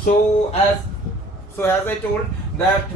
So as I told that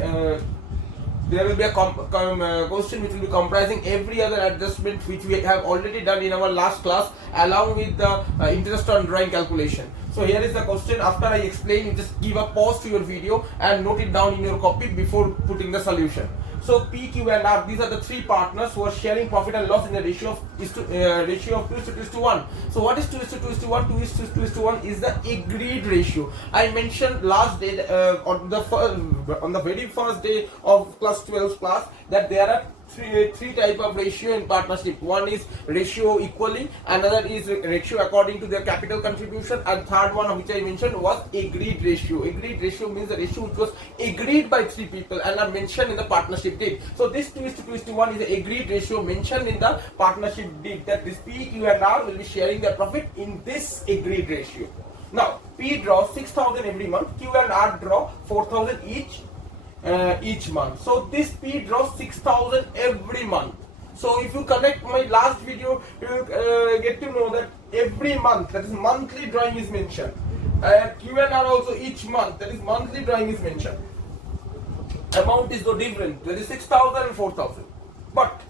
there will be a question which will be comprising every other adjustment which we have already done in our last class along with the interest on drawing calculation. So here is the question. After I explain, you just give a pause to your video and note it down in your copy before putting the solution. So P, Q and R, these are the three partners who are sharing profit and loss in the ratio of 2:1. So what is 2:1? 2:1 is the agreed ratio. I mentioned last day on the very first day of class 12 class that there are three type of ratio in partnership. One is ratio equaling, another is ratio according to their capital contribution, and third one which I mentioned was agreed ratio. Agreed ratio means the ratio which was agreed by three people and are mentioned in the partnership deed. So this 2:1 is the agreed ratio mentioned in the partnership deed, that this P, Q and R will be sharing their profit in this agreed ratio. Now P draws 6,000 every month, Q and R draw 4,000 each month. So this P draws 6,000 every month. So if you connect my last video, you will get to know that every month, that is monthly drawing is mentioned. Q and R also each month, that is monthly drawing is mentioned. Amount is no different, that is 6,000 and 4,000. But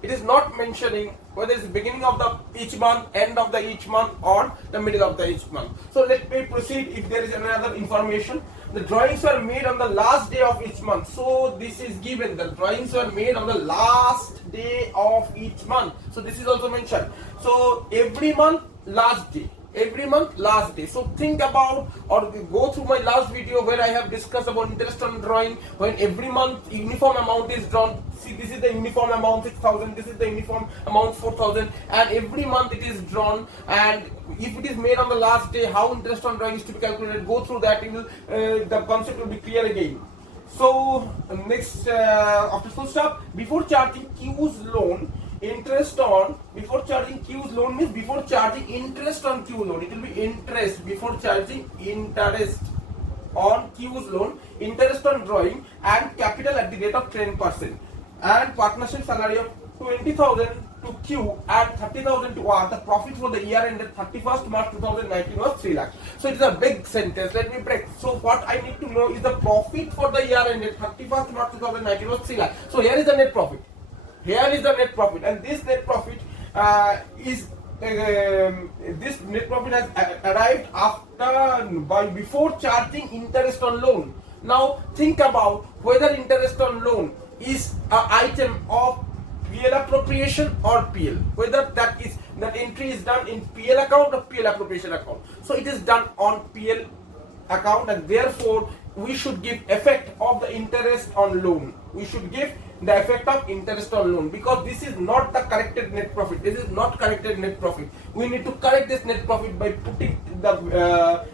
it is not mentioning whether it's the beginning of the each month, end of the each month, or the middle of the each month. So let me proceed. If there is another information, the drawings were made on the last day of each month. So this is given, the drawings were made on the last day of each month. So this is also mentioned. So every month last day, every month last day. So think about or go through my last video where I have discussed about interest on drawing, when every month uniform amount is drawn. See, this is the uniform amount 6,000, this is the uniform amount 4,000, and every month it is drawn. And if it is made on the last day, how interest on drawing is to be calculated, go through that, it will, the concept will be clear again. So next, after full stop, before charging Q's loan, interest on, before charging Q's loan means before charging interest on Q loan, it will be interest before charging interest on Q's loan, interest on drawing, and capital at the rate of 10%, and partnership salary of 20,000 to Q and 30,000 to R. The profit for the year ended 31st March 2019 was 3 lakhs. So it is a big sentence. Let me break. So what I need to know is the profit for the year ended 31st March 2019 was 3 lakhs. So here is the net profit. Here is the net profit, and this net profit this net profit has arrived before charging interest on loan. Now think about whether interest on loan is an item of PL appropriation or PL, whether that entry is done in PL account or PL appropriation account. So it is done on PL account, and therefore we should give effect of the interest on loan. We should give the effect of interest on loan, because this is not the corrected net profit. This is not corrected net profit. We need to correct this net profit by putting the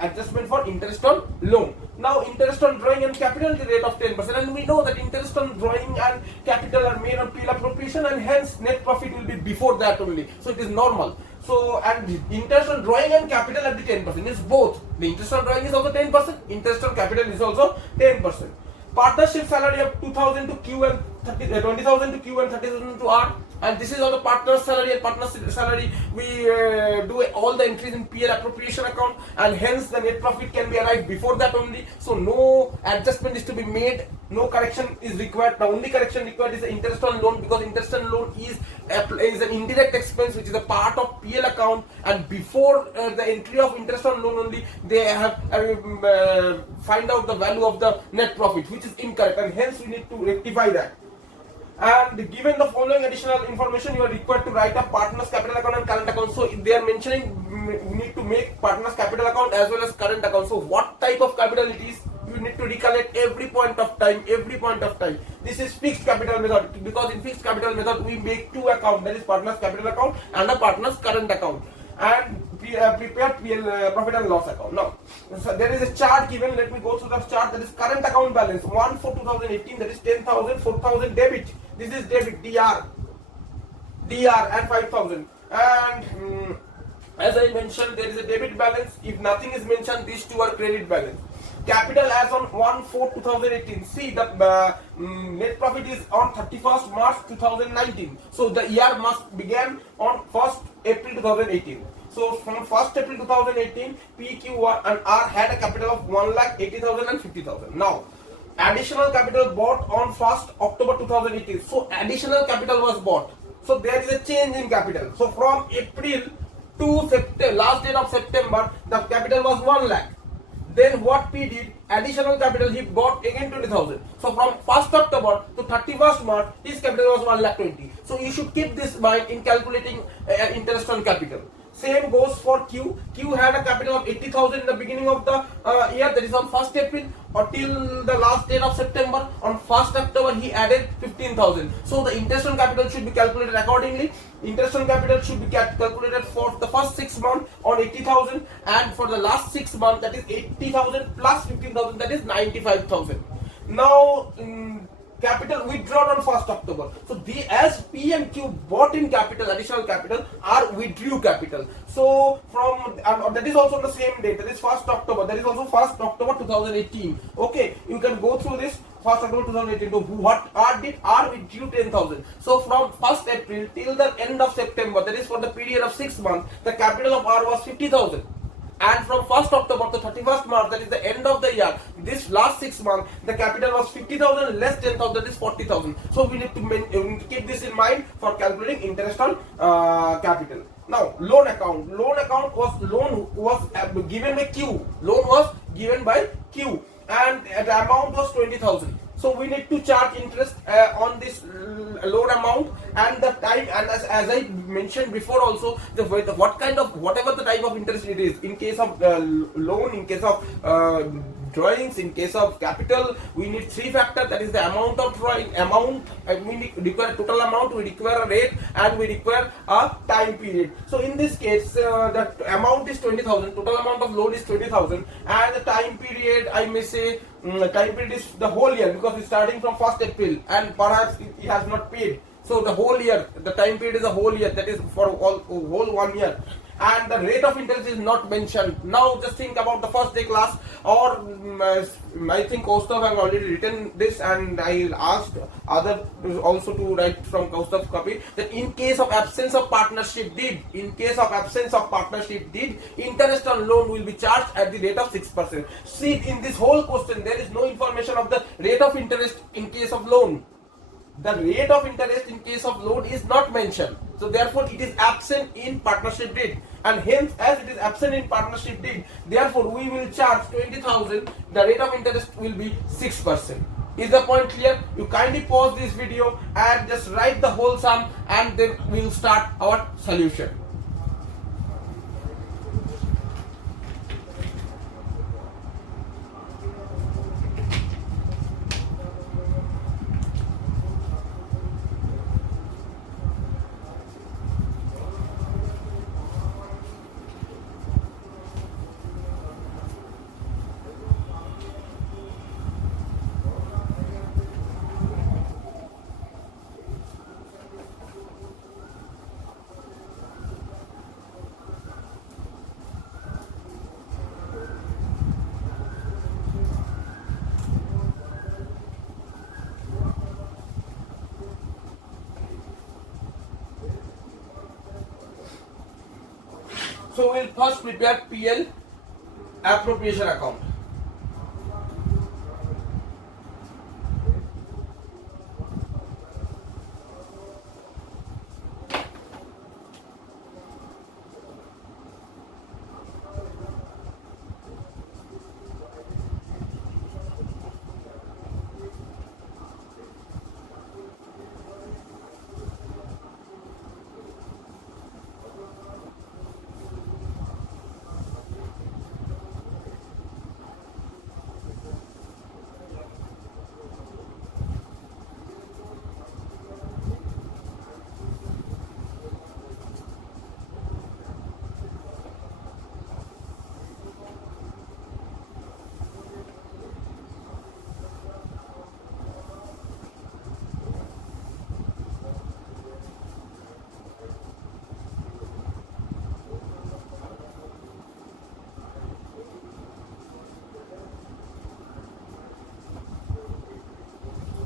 adjustment for interest on loan. Now interest on drawing and capital at the rate of 10%, and we know that interest on drawing and capital are made on PL appropriation, and hence net profit will be before that only. So it is normal. So, and interest on drawing and capital at the 10% is both. The interest on drawing is also 10%, interest on capital is also 10%. Partnership salary of 2,000 to Q and 20,000 to Q and 30,000 to R, and this is all the partner's salary. And partnership salary, we do all the entries in PL appropriation account, and hence the net profit can be arrived before that only. So no adjustment is to be made, no correction is required. The only correction required is the interest on loan, because interest on loan is an indirect expense which is a part of PL account, and before the entry of interest on loan only they have find out the value of the net profit, which is incorrect, and hence we need to rectify that. And given the following additional information, you are required to write a partner's capital account and current account. So they are mentioning we need to make partner's capital account as well as current account. So what type of capital it is, you need to recollect every point of time. This is fixed capital method, because in fixed capital method we make two accounts, that is partner's capital account and a partner's current account, and prepare PL profit and loss account. Now, so there is a chart given. Let me go through the chart. That is current account balance 1 for 2018, that is 10,000, 4,000 debit. This is debit, DR and 5,000. And as I mentioned, there is a debit balance. If nothing is mentioned, these two are credit balance. Capital as on 1/4/2018. See, the net profit is on 31st March 2019. So the year must begin on 1st April 2018. So from 1st April 2018, P, Q, and R had a capital of 1,80,000 and 50,000. Now, additional capital bought on 1st October 2018. So additional capital was bought. So there is a change in capital. So from April to September, last date of September, the capital was 1 lakh. Then what P did, additional capital he bought again 20,000. So from 1st October to 31st March, his capital was 1,20,000. So you should keep this mind in calculating interest on capital. Same goes for Q. Q had a capital of 80,000 in the beginning of the year, that is on 1st April or till the last date of September. On 1st October he added 15,000. So the interest on capital should be calculated accordingly. Interest on capital should be calculated for the first 6 months on 80,000, and for the last 6 months, that is 80,000 plus 15,000, that is 95,000. Now capital withdrawn on 1st October. So as P and Q bought in capital, additional capital, R withdrew capital. So from that is also on the same date, that is 1st October. That is also 1st October 2018. Okay, you can go through this. 1st October 2018. So what R did? R withdrew 10,000. So from 1st April till the end of September, that is for the period of 6 months, the capital of R was 50,000. And from 1st October to 31st March, that is the end of the year, this last 6 months, the capital was 50,000 less 10,000, that is 40,000. So we need to keep this in mind for calculating interest on capital. Now loan account. Loan was given by Q. Loan was given by Q, and the amount was 20,000. So we need to charge interest on this loan amount, and the time, and as I mentioned before also, whatever the type of interest it is, in case of loan, in case of drawings, in case of capital, we need 3 factors, that is the amount of drawing, we require total amount, we require a rate, and we require a time period. So in this case, the amount is 20,000, total amount of loan is 20,000, and the time period, I may say, time period is the whole year, because it's starting from 1st April and perhaps it has not paid. So the whole year, the time period is a whole year, that is for whole 1 year. And the rate of interest is not mentioned. Now just think about the first day class, or I think Kaustav have already written this, and I asked other also to write from Kaustav's copy, that in case of absence of partnership deed, interest on loan will be charged at the rate of 6%. See, in this whole question there is no information of the rate of interest in case of loan. The rate of interest in case of loan is not mentioned. So therefore it is absent in partnership deed, and hence as it is absent in partnership deed, therefore we will charge 20,000. The rate of interest will be 6%. Is the point clear? You kindly pause this video and just write the whole sum, and then we will start our solution. So we'll first prepare PL, appropriation account.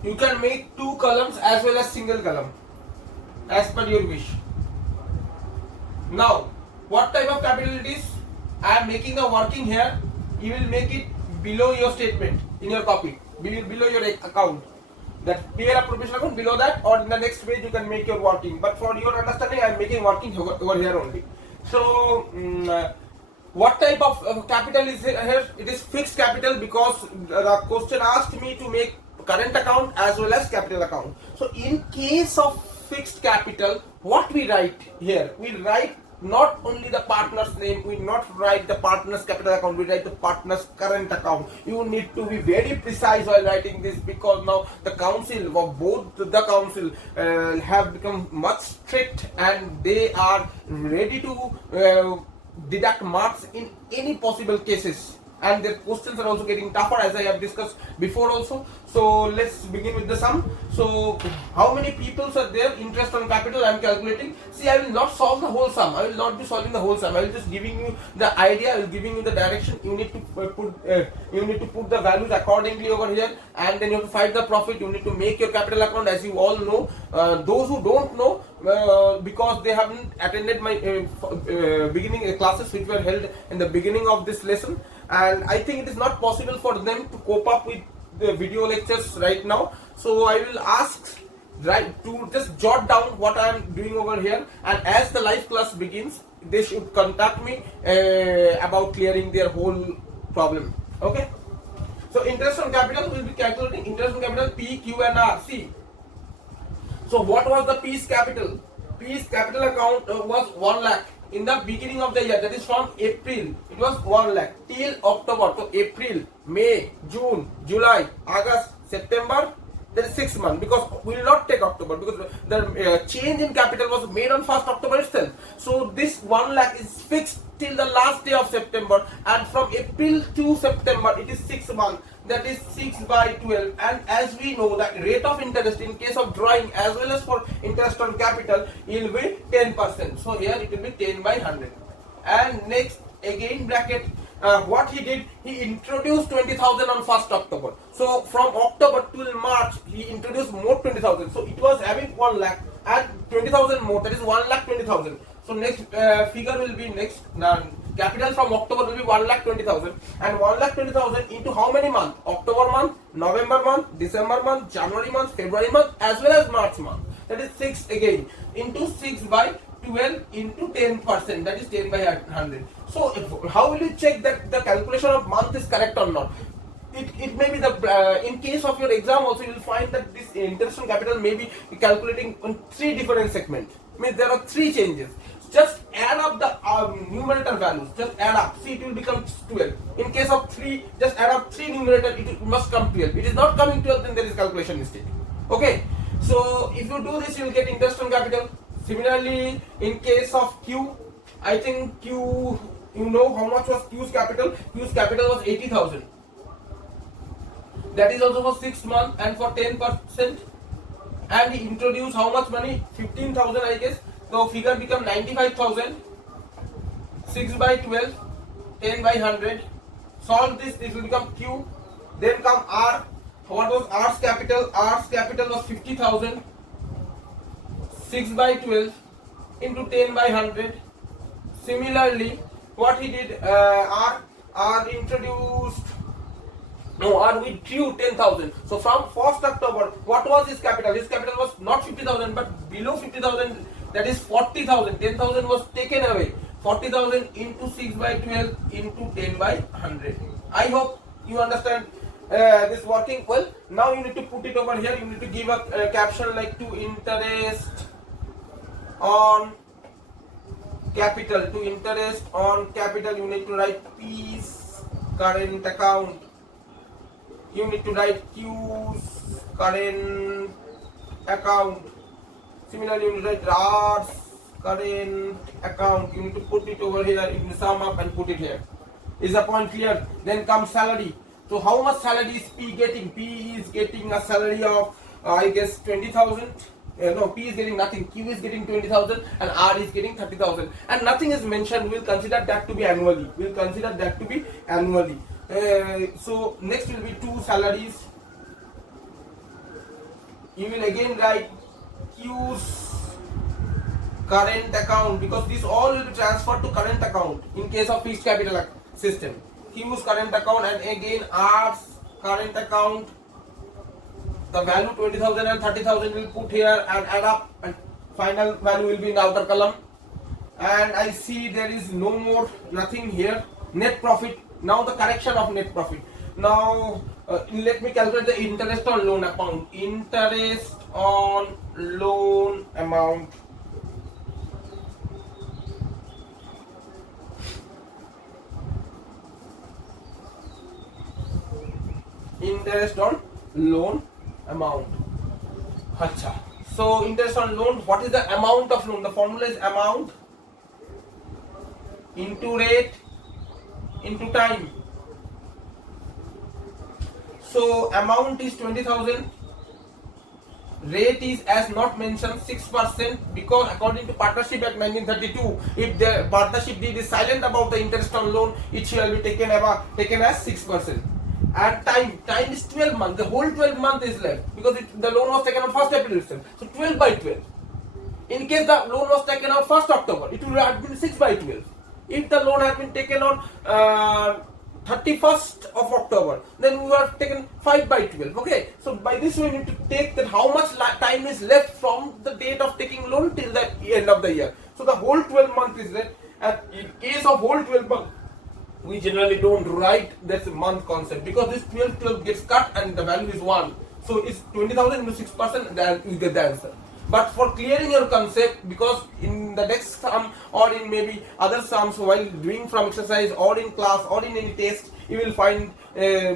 You can make 2 columns as well as single column as per your wish. Now what type of capital it is? I am making the working here. You will make it below your statement in your copy, below your account. That PL appropriation account below that, or in the next page you can make your working. But for your understanding, I am making working over here only. So what type of capital is here? It is fixed capital, because the question asked me to make current account as well as capital account. So in case of fixed capital, what we write here? We write not only the partner's name, we not write the partner's capital account, we write the partner's current account. You need to be very precise while writing this, because now the council, or both the council have become much strict, and they are ready to deduct marks in any possible cases, and their questions are also getting tougher, as I have discussed before also. So let's begin with the sum. So how many peoples are there? Interest on capital I am calculating. See, I will not solve the whole sum. I will not be solving the whole sum. I will just giving you the idea. I will giving you the direction. You need to put the values accordingly over here, and then you have to find the profit. You need to make your capital account, as you all know. Those who don't know, because they haven't attended my beginning classes which were held in the beginning of this lesson, and I think it is not possible for them to cope up with the video lectures right now. So I will ask to just jot down what I am doing over here, and as the live class begins, they should contact me about clearing their whole problem. Okay. So interest on capital, we will be calculating interest on capital P, Q and R. See. So what was the P's capital? P's capital account was 1 lakh. In the beginning of the year, that is from April, it was 1 lakh till October. So April, May, June, July, August, September, that is 6 months, because we will not take October, because the change in capital was made on 1st October itself. So this 1 lakh is fixed till the last day of September, and from April to September it is 6 months. That is 6 by 12, and as we know that rate of interest in case of drawing as well as for interest on capital will be 10%. So here it will be 10 by 100. And next again bracket, what he did, he introduced 20,000 on 1st October. So from October till March he introduced more 20,000. So it was having 1 lakh and 20,000 more, that is 1 lakh 20,000. So next figure will be next. Capital from October will be 1,20,000, and 1,20,000 into how many months? October month, November month, December month, January month, February month, as well as March month. That is 6 again into 6 by 12 into 10%. That is 10 by 100. So how will you check that the calculation of month is correct or not? It may be the in case of your exam also, you will find that this interest on capital may be calculating on 3 different segments. Means there are 3 changes. Just add up the numerator values. Just add up. See, it will become 12. In case of 3, just add up 3 numerator. It must come 12. It is not coming 12, then there is calculation mistake. Okay. So if you do this, you will get interest on capital. Similarly, in case of Q, I think Q, you know how much was Q's capital? Q's capital was 80,000. That is also for 6 months and for 10%. And he introduced how much money? 15,000, I guess. So figure become 95,000. 6 by 12, 10 by 100. Solve this, this will become Q. Then come R. What was R's capital? R's capital was 50,000. 6 by 12 into 10 by 100. Similarly, what he did, R introduced, no, R withdrew 10,000. So from 1st October, what was his capital? His capital was not 50,000 but below 50,000, that is 40,000. 10,000 was taken away. 40,000 into 6 by 12 into 10 by 100. I hope you understand this working well. Now you need to put it over here. You need to give a caption like to interest on capital. To interest on capital, you need to write P's current account. You need to write Q's current account. Similarly, you need to write R's current account. You need to put it over here. You need to sum up and put it here. Is the point clear? Then comes salary. So how much salary is P getting? P is getting a salary of I guess 20,000. No, P is getting nothing. Q is getting 20,000 and R is getting 30,000. And nothing is mentioned. We will consider that to be annually. We will consider that to be annually. So next will be 2 salaries. You will again write Q's current account, because this all will be transferred to current account in case of fixed capital system. Use current account, and again ask current account. The value 20,000 and 30,000 will put here and add up, and final value will be in the outer column. And I see there is no more, nothing here. Net profit. Now the correction of net profit. Now let me calculate the interest on loan account. Interest on loan amount. Interest on loan amount. Acha. So interest on loan, what is the amount of loan? The formula is amount into rate into time. So amount is 20,000. Rate is, as not mentioned, 6%, because according to Partnership Act 1932, if the partnership deed is silent about the interest on loan, it shall be taken as 6%. And time is 12 months. The whole 12 months is left, because the loan was taken on 1st April itself. So 12 by 12. In case the loan was taken on 1st October, it would have been 6 by 12. If the loan had been taken on 31st of October, then we have taken 5 by 12. Okay, so by this we need to take that how much time is left from the date of taking loan till the end of the year. So the whole 12 months is left, and in case of whole 12 months, we generally don't write this month concept, because this 12 gets cut and the value is 1. So it's 20,000 into 6%, then you get the answer. But for clearing your concept, because in the next sum or in maybe other sums while doing from exercise or in class or in any test, you will find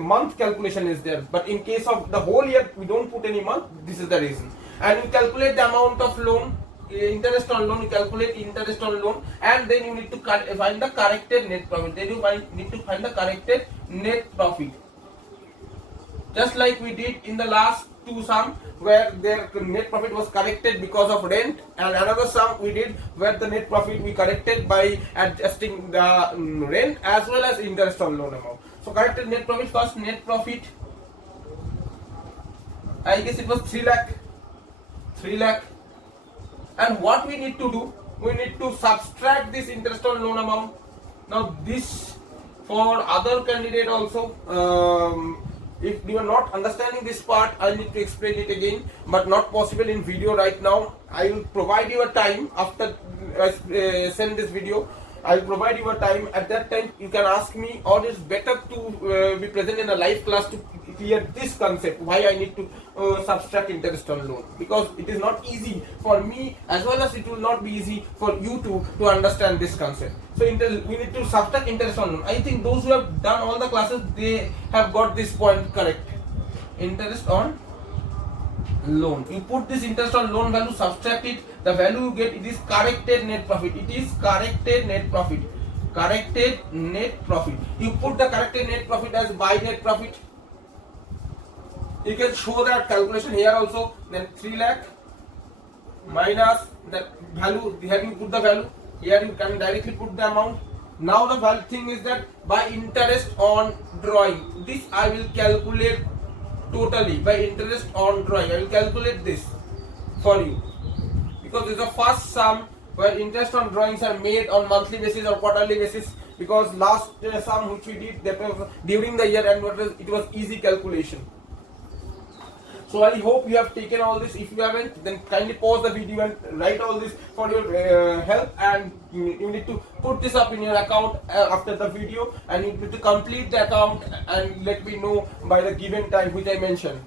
month calculation is there. But in case of the whole year, we don't put any month. This is the reason. And you calculate the amount of loan, interest on loan, you calculate interest on loan, and then you need to find the corrected net profit. Then you need to find the corrected net profit. Just like we did in the last two sum, where their net profit was corrected because of rent, and another sum we did where the net profit we corrected by adjusting the rent as well as interest on loan amount. So corrected net profit, first net profit, I guess it was 3 lakh. And what we need to do, we need to subtract this interest on loan amount. Now this for other candidate also, if you are not understanding this part, I need to explain it again, but not possible in video right now. I will provide you a time after I send this video. I will provide you a time. At that time you can ask me, or it's better to be present in a live class to clear this concept, why I need to subtract interest on loan, because it is not easy for me as well as it will not be easy for you to understand this concept. So we need to subtract interest on loan. I think those who have done all the classes, they have got this point correct. Interest on loan, you put this interest on loan value, subtract it, the value you get, it is corrected net profit. It is corrected net profit. Corrected net profit. You put the corrected net profit as by net profit. You can show that calculation here also. Then 3 lakh minus the value. Here you put the value. Here you can directly put the amount. Now the value thing is that by interest on drawing, this I will calculate totally by interest on drawing. I will calculate this for you, because this is the first sum where interest on drawings are made on monthly basis or quarterly basis, because last sum which we did, that was during the year, and it was easy calculation. So I hope you have taken all this. If you haven't, then kindly pause the video and write all this for your help, and you need to put this up in your account after the video, and you need to complete the account and let me know by the given time which I mentioned.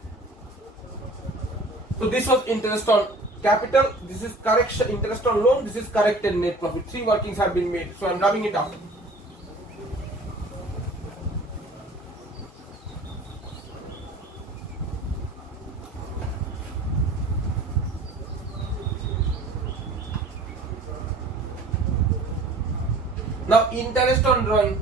So this was interest on capital, this is correction interest on loan, this is corrected net profit. 3 workings have been made, so I am rubbing it up. Now interest on drawing.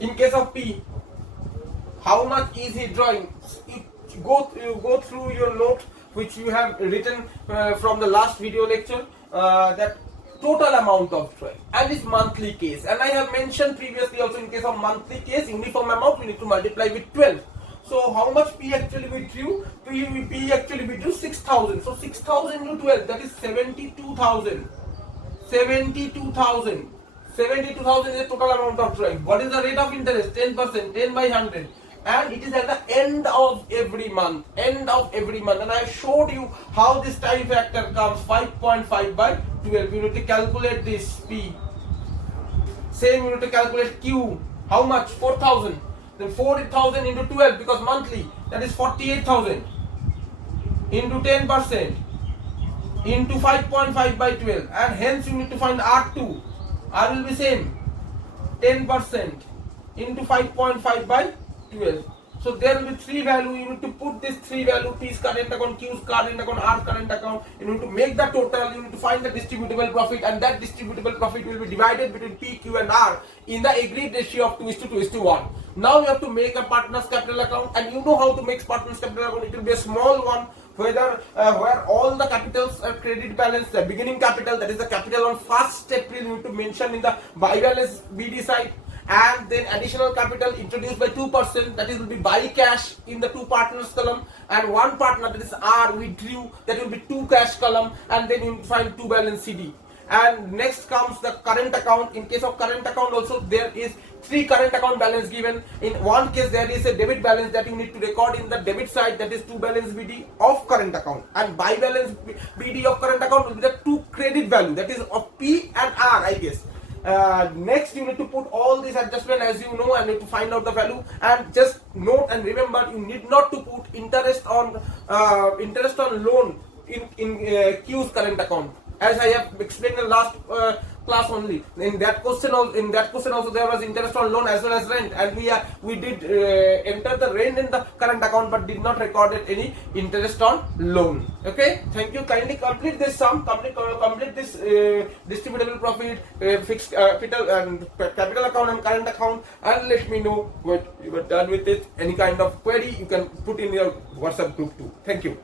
In case of P, how much is he drawing? You go through your note which you have written from the last video lecture, that total amount of drawing, and this monthly case. And I have mentioned previously also, in case of monthly case, uniform amount we need to multiply with 12. So how much P actually withdrew? P actually withdrew 6,000. So 6,000 into 12, that is 72,000. 72,000. 72,000 is the total amount of drawing. What is the rate of interest? 10%, 10 by 100. And it is at the end of every month. End of every month. And I showed you how this time factor comes. 5.5 by 12. You need to calculate this P. Same, you need to calculate Q. How much? 4,000. Then 4,000 into 12, because monthly, that is 48,000. Into 10%. Into 5.5 by 12. And hence you need to find R2. R will be same. 10% into 5.5 by 12. So there will be three value. You need to put this three value, P's current account, Q's current account, R's current account. You need to make the total. You need to find the distributable profit, and that distributable profit will be divided between P, Q and R in the agreed ratio of 2:2:1. Now you have to make a partner's capital account, and you know how to make partner's capital account. It will be a small one, where all the capitals are credit balance, the beginning capital, that is the capital on 1st April, you need to mention in the buy balance BD side. And then additional capital introduced by 2%, that is will be buy cash in the two partners column, and one partner, that is R, withdrew, that will be 2 cash column, and then you find 2 balance CD. And next comes the current account. In case of current account also, there is 3 current account balance given. In one case there is a debit balance that you need to record in the debit side, that is 2 balance BD of current account, and buy balance BD of current account will be the 2 credit value, that is of P and R, I guess. Next you need to put all this adjustment as you know, and need to find out the value. And just note and remember, you need not to put interest on loan in Q's current account, as I have explained in the last class only. In that question also there was interest on loan as well as rent, and we did enter the rent in the current account but did not record any interest on loan. Okay, thank you. Kindly complete this sum, complete this distributable profit, fixed capital and capital account and current account, and let me know what you were done with it. Any kind of query you can put in your WhatsApp group too. Thank you.